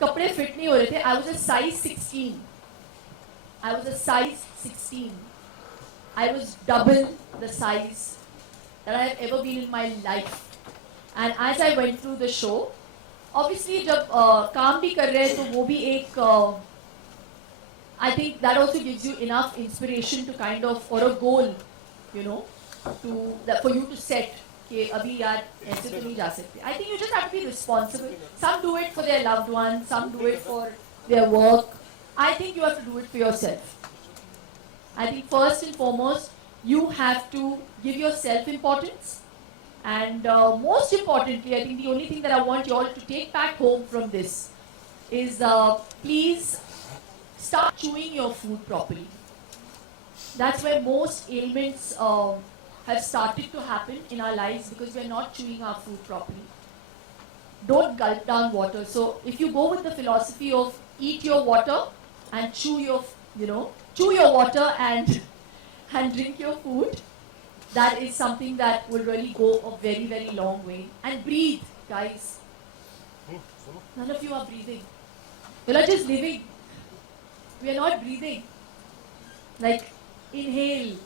कपड़े फिट नहीं हो रहे थे. I was a size 16. I was a size 16. I was double the size that I have ever been in my life. And as I went through the show, obviously जब काम भी कर रहे हैं तो वो भी एक I think that also gives you enough inspiration to kind of, or a goal, you know, for you to set कि अभी यार ऐसे तो नहीं जा सकते. I think you just have to be responsible. Some do it for their loved ones, some do it for their work. I think you have to do it for yourself. I think first and foremost, you have to give yourself importance. And most importantly, I think the only thing that I want you all to take back home from this is please start chewing your food properly. That's where most ailments have started to happen in our lives, because we're not chewing our food properly. Don't gulp down water. So if you go with the philosophy of eat your water and chew your water and drink your food, that is something that will really go a very, very long way. And breathe, guys. None of you are breathing. You're not just living. We are not breathing. Like, inhale,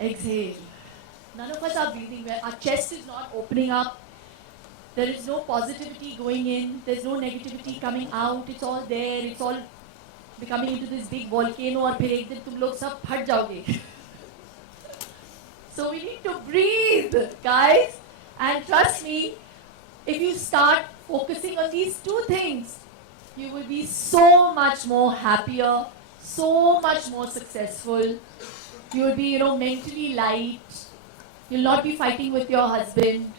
exhale. None of us are breathing. Our chest is not opening up. There is no positivity going in. There's no negativity coming out. It's all there. It's all becoming into this big volcano, और फिर एक दिन तुम लोग सब फट जाओगे. So we need to breathe, guys. And trust me, if you start focusing on these two things, you will be so much more happier, so much more successful. You will be, mentally light. You'll not be fighting with your husband.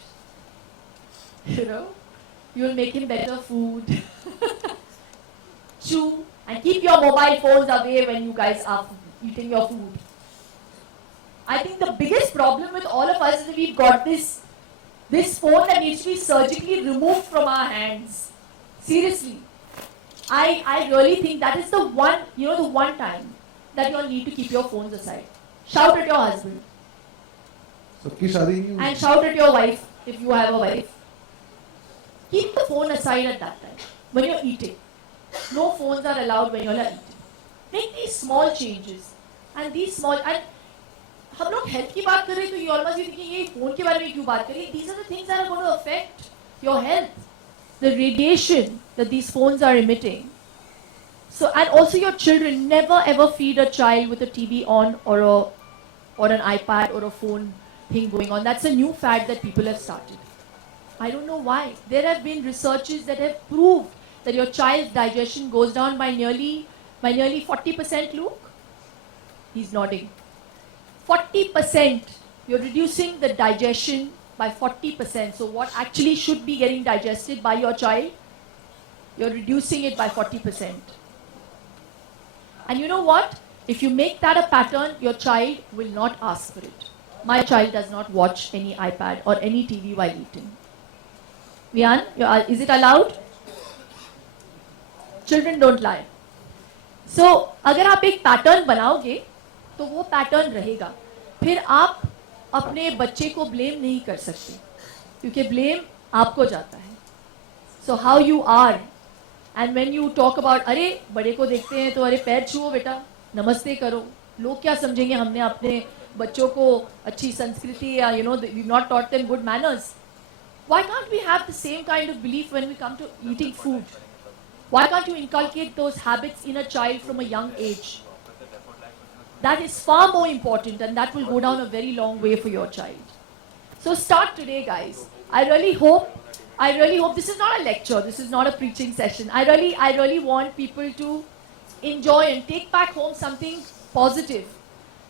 You'll make him better food. Chew and keep your mobile phones away when you guys are eating your food. I think the biggest problem with all of us is that we've got this phone that needs to be surgically removed from our hands. Seriously. I really think that is the one time that you'll need to keep your phones aside. Shout at your husband. And shout at your wife if you have a wife. Keep the phone aside at that time when you're eating. No phones are allowed when you're not eating. Make these small changes. And हम लोग health की बात कर रहे हैं तो you almost be thinking ये phone के बारे में क्यों बात कर रही है? These are the things that are going to affect your health. The radiation that these phones are emitting. So, and also your children, never ever feed a child with a TV on or an iPad or a phone thing going on. That's a new fad that people have started. I don't know why. There have been researches that have proved that your child's digestion goes down by nearly 40%, Luke? He's nodding. 40%. You're reducing the digestion by 40%. So what actually should be getting digested by your child, you're reducing it by 40%. And you know what? If you make that a pattern, your child will not ask for it. My child does not watch any iPad or any TV while eating. Vian, is it allowed? Children don't lie. So, अगर आप एक pattern बनाओगे तो वो pattern रहेगा. फिर आप अपने बच्चे को ब्लेम नहीं कर सकते क्योंकि ब्लेम आपको जाता है. So how you are, and when you talk about अरे बड़े को देखते हैं तो अरे पैर छुओ बेटा, नमस्ते करो, लोग क्या समझेंगे हमने अपने बच्चों को अच्छी संस्कृति या we've not taught them good manners. Why can't we have the same kind of belief when we come to eating food? Why can't you inculcate those habits in a child from a young age? That is far more important, and that will go down a very long way for your child. So start today, guys. I really hope this is not a lecture, this is not a preaching session. I really want people to enjoy and take back home something positive.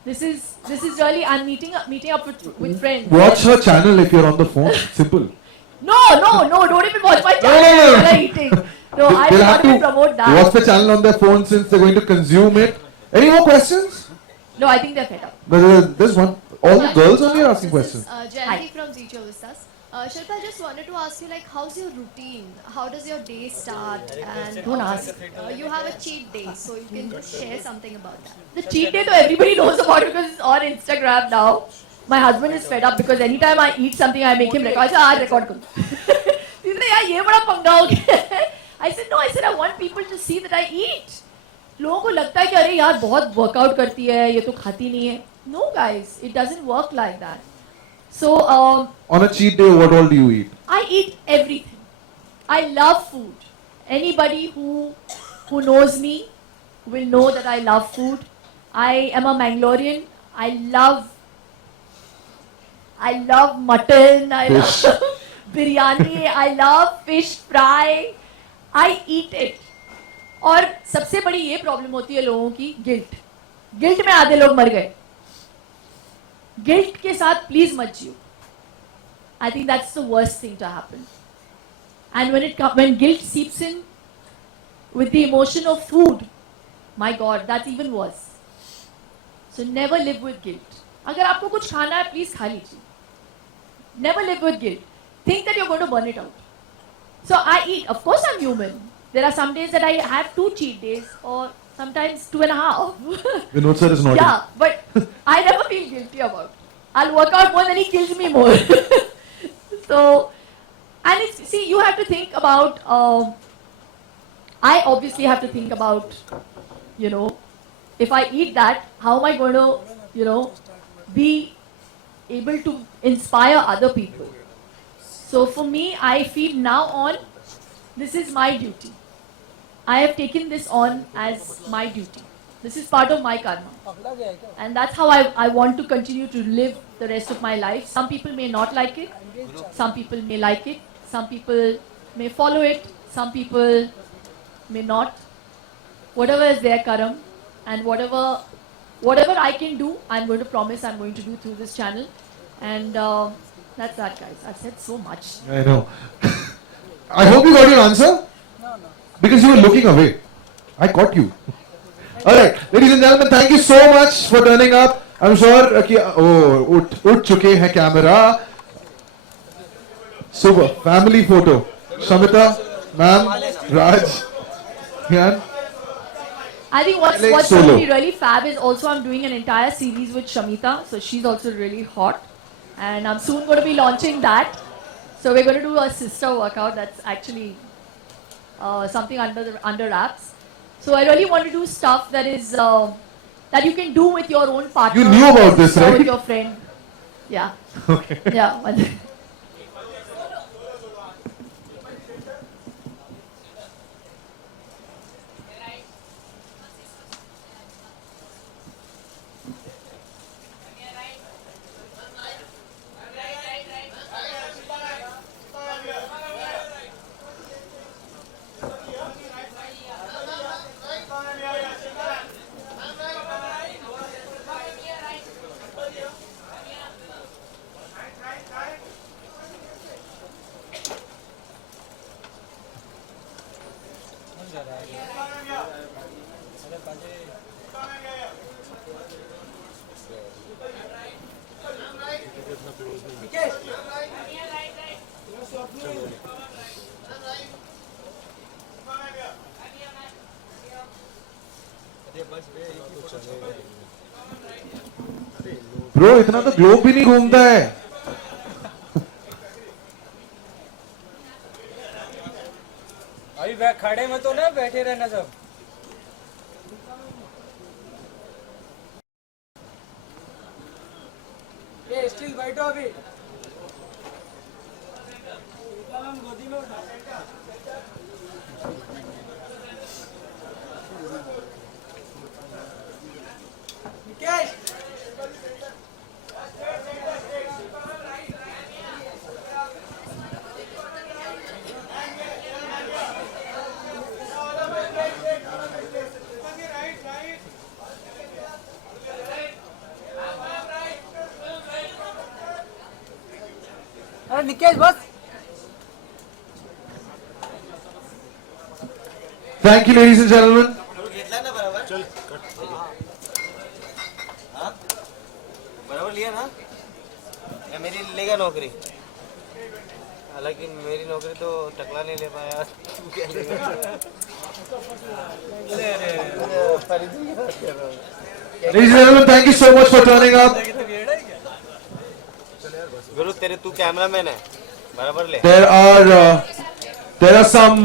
This is really, I'm meeting up with friends. Watch her channel if you're on the phone. Simple. No, don't even watch my channel while I'm eating. No, I will not even promote that. Watch the channel on their phone since they're going to consume it. Any more questions? No, I think they're fed up. There's one. All the girls only are asking questions. Jayanti from Zicho Vistas. Shilpa, I just wanted to ask you, how's your routine? How does your day start? And don't ask. You have a cheat day, so you can just share something about that. The cheat day, though, everybody knows about it because it's on Instagram now. My husband is fed up because anytime I eat something, I make him record. I say, record karo. क्या ये बड़ा पंगा हो गया? I said no. I said I want people to see that I eat. लोगों को लगता है कि अरे यार बहुत वर्कआउट करती है, ये तो खाती नहीं है. No guys, it doesn't work like that. So On a cheat day, what all do you eat? I eat everything. I love food. Anybody who knows me will know that I love food. I am a Mangalorean. I love mutton. I Fish. love biryani. I love fish fry. I eat it. और सबसे बड़ी ये problem होती है लोगों की guilt में आधे लोग मर गए. गिल्ट के साथ प्लीज मत जियो. I think that's the worst thing to happen. And when guilt seeps in with the emotion of food, my God, that's even worse. So never live with guilt. अगर आपको कुछ खाना है, please खा लीजिए. Never live with guilt. Think that you're going to burn it out. So I eat. Of course, I'm human. There are some days that I have 2 cheat days, or sometimes 2.5. Vinod sir is not. Yeah, but I never feel guilty about it. I'll work out more than he kills me more. So, and it's, see, you have to think about, I obviously have to think about, you know, if I eat that, how am I going to, you know, be able to inspire other people? So for me, I feel now on, this is my duty. I have taken this on as my duty. This is part of my karma. And that's how I want to continue to live the rest of my life. Some people may not like it. Some people may like it. Some people may follow it. Some people may not. Whatever is their karam and whatever I can do, I'm going to promise I'm going to do through this channel. And that's that, guys. I've said so much. I know. I hope you got your answer. Because you were looking away. I caught you. Alright, ladies and gentlemen, thank you so much for turning up. I'm sure कि उठ चुके हैं camera. Super. Family photo. Shamita, ma'am, Raj, Yan. I think what's going to be really fab is also I'm doing an entire series with Shamita. So she's also really hot. And I'm soon going to be launching that. So we're going to do a sister workout that's actually something under wraps. So I really want to do stuff that is that you can do with your own partner. You knew about this, or right? with your friend. Yeah. Okay. Yeah. Bro, इतना तो globe भी नहीं घूमता है. अभी खड़े में तो ना बैठे रहना सब. ये स्टिल बैठो अभी. गोदी में उठा. निकेश. अरे निकेश बस. Thank you, ladies and gentlemen. घेतला ना बरोबर. चल हाँ बराबर लिया ना. या मेरी लेगा नौकरी. हालांकि मेरी नौकरी तो टकला नहीं ले पाया. तू क्या लेगा? Ladies and gentlemen, thank you so much for turning up. गुरु तेरे तू कैमरामैन है बराबर ले. There are There are some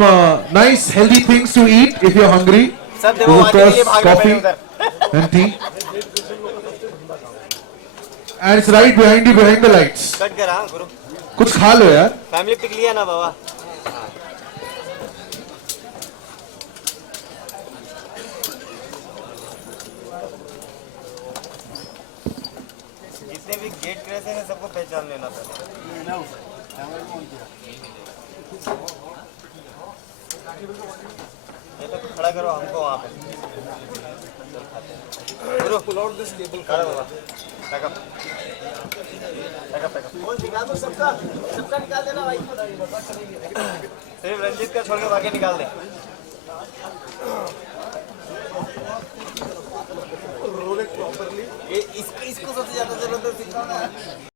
nice healthy things to eat if you're hungry. सब देखो There's of आने के लिए course भाग रहे coffee हैं उधर and tea. And it's right behind you, behind the lights. Cut कर हाँ गुरु कुछ खा लो यार. फैमिली पिक लिया ना बाबा जितने भी गेट क्रैश हैं सबको पहचान लेना पहले ये तो खड़ा करो हमको वहाँ पे गुरु पुल आउट दिस टेबल खड़ा बाबा बैकअप निकाल दो सबका सबका निकाल देना भाई सिर्फ रंजीत का छोड़ के बाकी निकाल दे ये इसको सबसे ज्यादा जरूरत है